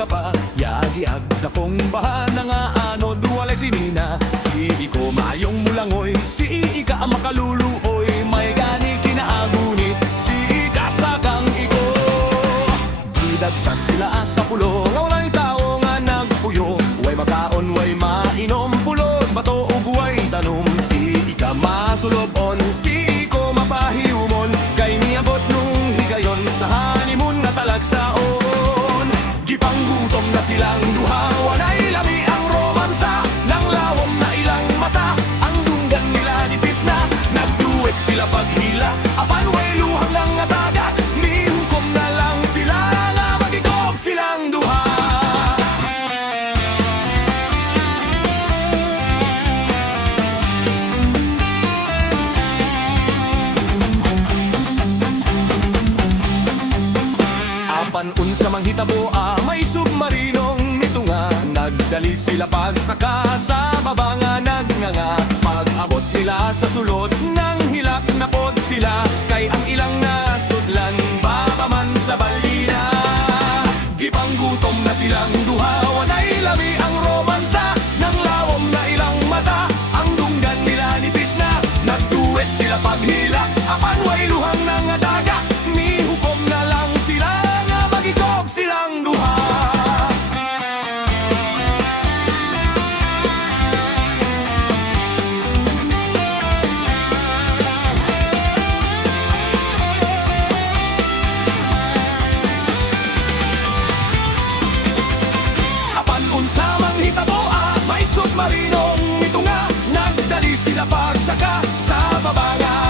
isa pa. Yagi-ag dakong bahan na nga anod, walay simina. Si Iko mayong mulangoy, si Ika ang makaluluoy. May gani kinaagunit, si Ika sa kang Iko. Gidagsa sila sa pulo, nga walay tao nga nagpuyo. Way makaon, way mainom, pulos, bato ug way tanom. Si Ika masulobon, si Iko mapahiumon. Kay niabot nung higayon sa honeymoon nga talagsaon. Gipanggutom na silang duha, walay lami ang romansa. Nang lawom na ilang mata, ang dunggan nila nipis na. Nagduet sila paghila, apan way luhang lang nga taga. Nihukom na lang sila nga magikog silang duha. Apan unsa mang hitabo, may submarinong mitunga. Nagdali sila pagsaka sa baba nga nagnganga. Pag-abot nila sa sulod, nang hilak na pod sila. Kay ang ilang nasudlan, baba man sa balina. Gipanggutom na silang duha, walay lami ang romansa. Nang lawom na ilang mata, ang dunggan nila nipis na. Nagduet sila paghila, apan way luhang na nga daga. Nihukom na lang sila nga magikog silang duha. Apan unsa mang hitabo, may submarinong mitunga. Nagdali sila pagsaka sa baba nga